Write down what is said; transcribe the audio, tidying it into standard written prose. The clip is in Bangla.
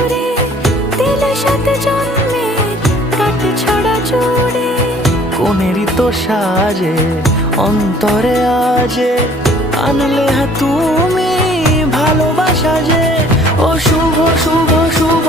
সুরে দিলে সাথে জন্মের কাট ছড়া জুড়ে। কোনেরই তো সাজে অন্তরে আজে আনলে তুমি ভালোবাসা যে। ও শুভ শুভ শুভ